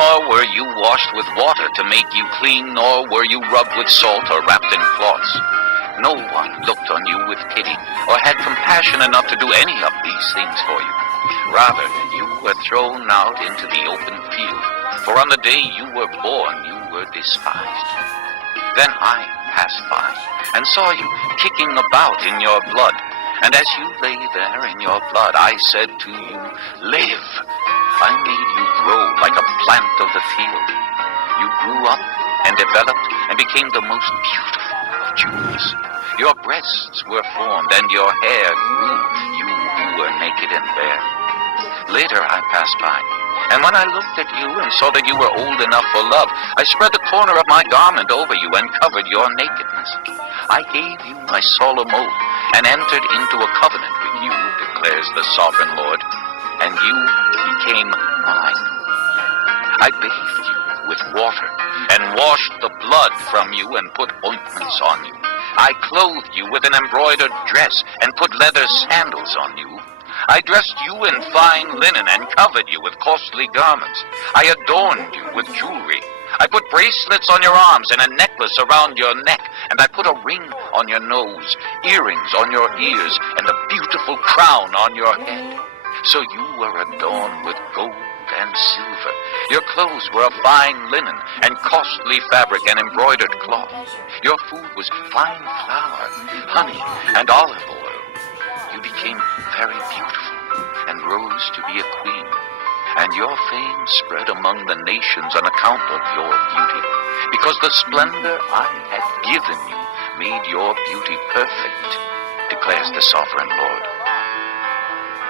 Nor were you washed with water to make you clean, nor were you rubbed with salt or wrapped in cloths. No one looked on you with pity, or had compassion enough to do any of these things for you. Rather, you were thrown out into the open field, for on the day you were born, you were despised. Then I passed by, and saw you kicking about in your blood. And as you lay there in your blood, I said to you, Live! I made you grow like a plant of the field. You grew up and developed and became the most beautiful of jewels. Your breasts were formed and your hair grew, you who were naked and bare. Later I passed by, and when I looked at you and saw that you were old enough for love, I spread the corner of my garment over you and covered your nakedness. I gave you my solemn oath and entered into a covenant with you, declares the sovereign Lord, and you became mine. I bathed you with water and washed the blood from you and put ointments on you. I clothed you with an embroidered dress and put leather sandals on you. I dressed you in fine linen and covered you with costly garments. I adorned you with jewelry. I put bracelets on your arms and a necklace around your neck, and I put a ring on your nose, earrings on your ears, and a beautiful crown on your head. So you were adorned with gold and silver. Your clothes were of fine linen and costly fabric and embroidered cloth. Your food was fine flour, honey, and olive oil. You became very beautiful and rose to be a queen. And your fame spread among the nations on account of your beauty, because the splendor I had given you made your beauty perfect, declares the sovereign Lord.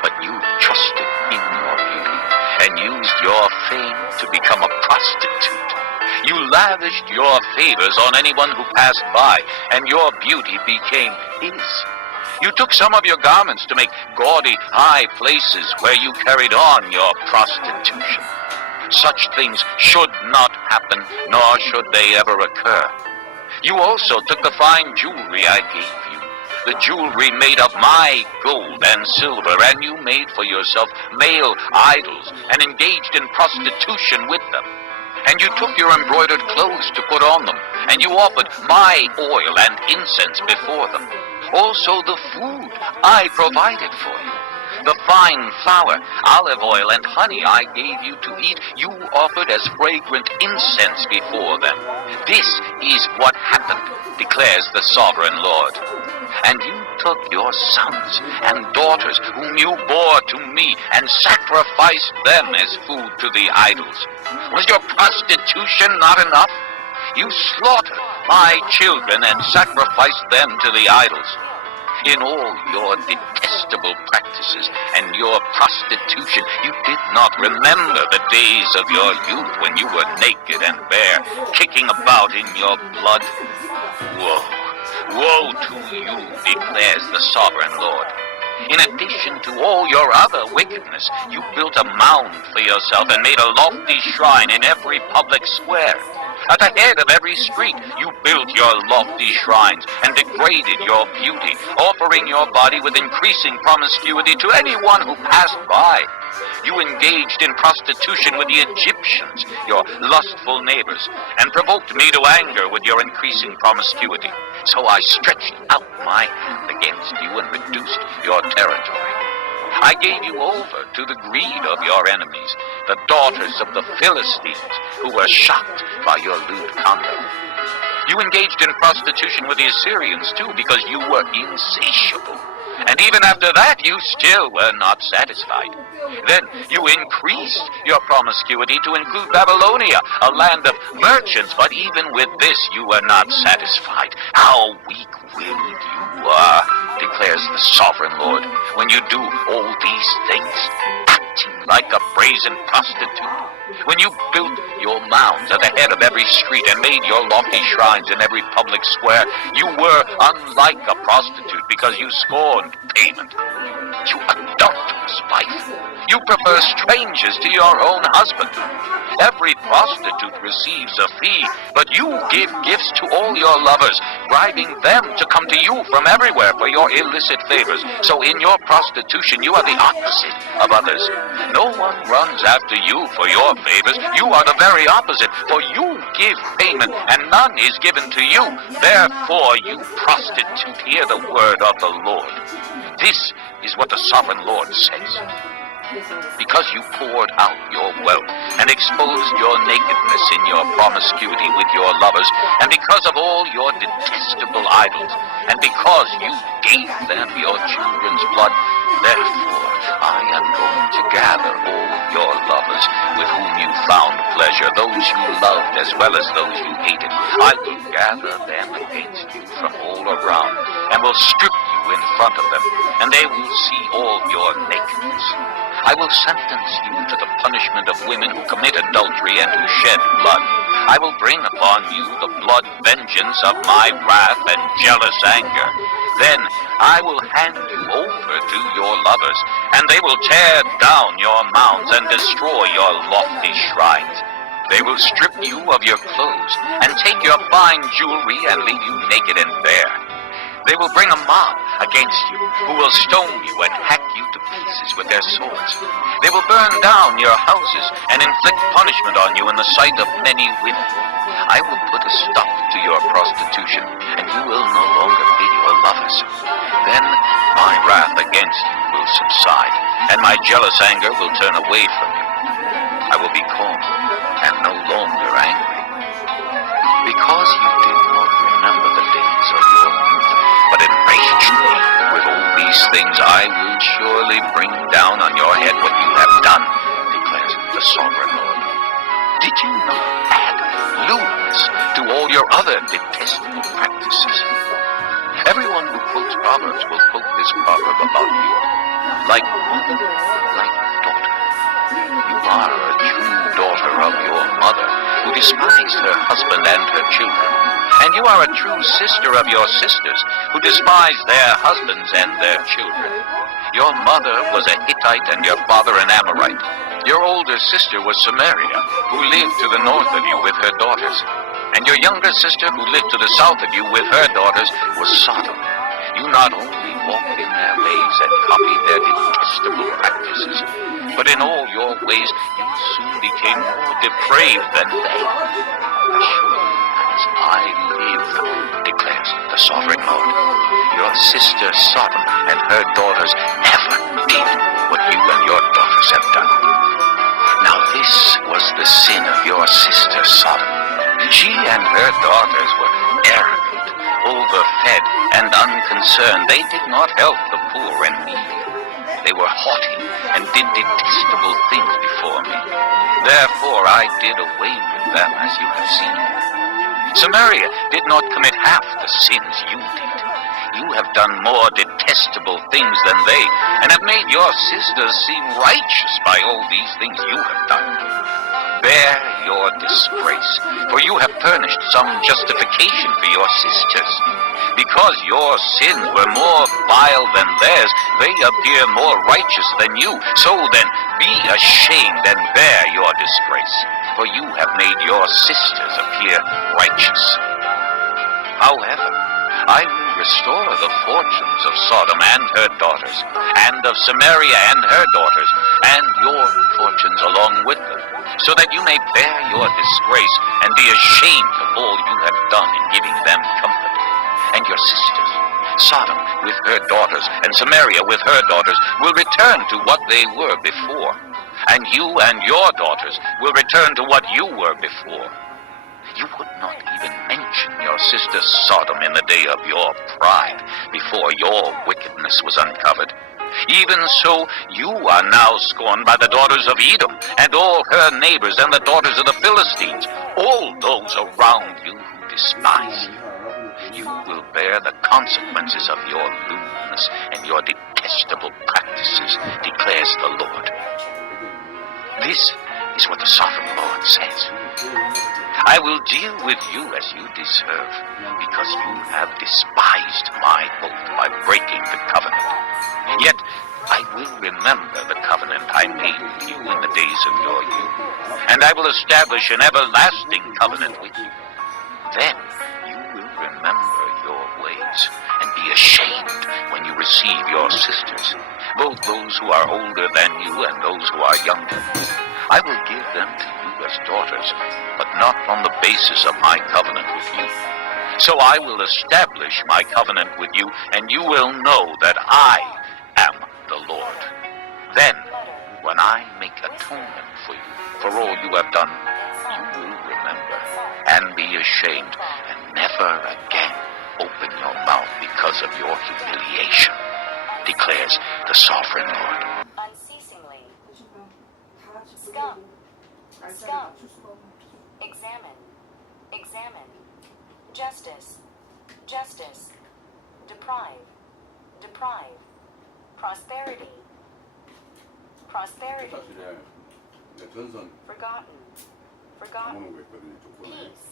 But you trusted in your beauty and used your fame to become a prostitute. You lavished your favors on anyone who passed by, and your beauty became his. You took some of your garments to make gaudy high places where you carried on your prostitution. Such things should not happen, nor should they ever occur. You also took the fine jewelry I gave you, the jewelry made of my gold and silver, and you made for yourself male idols and engaged in prostitution with them. And you took your embroidered clothes to put on them, and you offered my oil and incense before them. Also the food I provided for you, the fine flour, olive oil, and honey I gave you to eat, you offered as fragrant incense before them. This is what happened, declares the sovereign Lord. And you took your sons and daughters whom you bore to me and sacrificed them as food to the idols. Was your prostitution not enough? You slaughtered my children and sacrificed them to the idols. In all your detestable practices and your prostitution, you did not remember the days of your youth when you were naked and bare, kicking about in your blood. Woe, woe to you, declares the sovereign Lord. In addition to all your other wickedness, you built a mound for yourself and made a lofty shrine in every public square. At the head of every street, you built your lofty shrines and degraded your beauty, offering your body with increasing promiscuity to anyone who passed by. You engaged in prostitution with the Egyptians, your lustful neighbors, and provoked me to anger with your increasing promiscuity. So I stretched out my hand against you and reduced your territory. I gave you over to the greed of your enemies, the daughters of the Philistines, who were shocked by your lewd conduct. You engaged in prostitution with the Assyrians, too, because you were insatiable. And even after that, you still were not satisfied. Then you increased your promiscuity to include Babylonia, a land of merchants, but even with this you were not satisfied. How weak-willed you are, declares the sovereign Lord, when you do all these things, acting like a brazen prostitute. When you built your mounds at the head of every street and made your lofty shrines in every public square, you were unlike a prostitute because you scorned payment. You adulterous wife's life. You prefer strangers to your own husband. Every prostitute receives a fee, but you give gifts to all your lovers, bribing them to come to you from everywhere for your illicit favors. So in your prostitution, you are the opposite of others. No one runs after you for your favors. You are the very opposite, for you give payment, and none is given to you. Therefore, you prostitute, hear the word of the Lord. This is what the sovereign Lord says. Because you poured out your wealth and exposed your nakedness in your promiscuity with your lovers, and because of all your detestable idols, and because you gave them your children's blood, therefore I am going to gather all your lovers with whom you found pleasure, those you loved as well as those you hated. I will gather them against you from all around, and will strip you in front of them, and they will see all your nakedness. I will sentence you to the punishment of women who commit adultery and who shed blood. I will bring upon you the blood vengeance of my wrath and jealous anger. Then I will hand you over to your lovers, and they will tear down your mounds and destroy your lofty shrines. They will strip you of your clothes and take your fine jewelry and leave you naked and bare. They will bring a mob against you, who will stone you and hack you to pieces with their swords. They will burn down your houses and inflict punishment on you in the sight of many women. I will put a stop to your prostitution, and you will no longer pay your lovers. Then my wrath against you will subside, and my jealous anger will turn away from you. I will be calm and no longer angry. Because you did not remember the days of your youth, but enraged me with all these things, I will surely bring down on your head what you have done, declares the sovereign Lord. Did you not add lewdness to all your other detestable practices? Everyone who quotes Proverbs will quote this proverb about you. Like mother, like daughter. You are a true daughter of your mother, who despised her husband and her children. And you are a true sister of your sisters, who despise their husbands and their children. Your mother was a Hittite and your father an Amorite. Your older sister was Samaria, who lived to the north of you with her daughters. And your younger sister, who lived to the south of you with her daughters, was Sodom. You not only walked in their ways and copied their detestable practices, but in all your ways you soon became more depraved than they. Surely as I live, declares the sovereign Lord, your sister Sodom and her daughters never did what you and your daughters have done. Now this was the sin of your sister Sodom. She and her daughters were arrogant, overfed, and unconcerned. They did not help the poor and needy. They were haughty and did detestable things before me. Therefore I did away with them, as you have seen. Samaria did not commit half the sins you did. You have done more detestable things than they, and have made your sisters seem righteous by all these things you have done. Bear your disgrace, for you have furnished some justification for your sisters. Because your sins were more vile than theirs, they appear more righteous than you. So then, be ashamed and bear your disgrace, for you have made your sisters appear righteous. However, I will restore the fortunes of Sodom and her daughters, and of Samaria and her daughters, and your fortunes along with them, so that you may bear your disgrace and be ashamed of all you have done in giving them comfort. And your sisters, Sodom with her daughters, and Samaria with her daughters, will return to what they were before, and you and your daughters will return to what you were before. You would not even mention your sister Sodom in the day of your pride, before your wickedness was uncovered. Even so, you are now scorned by the daughters of Edom, and all her neighbors, and the daughters of the Philistines, all those around you who despise you. You will bear the consequences of your lewdness and your detestable practices, declares the Lord. This is what the sovereign Lord says. I will deal with you as you deserve, because you have despised my oath by breaking the covenant. Yet I will remember the covenant I made with you in the days of your youth, and I will establish an everlasting covenant with you. Then you will remember your ways and be ashamed when you receive your sisters, both those who are older than you and those who are younger. I will give them to you as daughters, but not on the basis of my covenant with you. So I will establish my covenant with you, and you will know that I am the Lord. Then, when I make atonement for you, for all you have done, you will remember and be ashamed and never again open your mouth because of your humiliation, declares the sovereign Lord. Unceasingly. Scum. Scum. Examine. Examine. Justice. Justice. Deprive. Deprive. Prosperity. Prosperity. 사실에 전선 Forgotten. Forgotten. 모으는 거 있거든요. 족보를. Peace.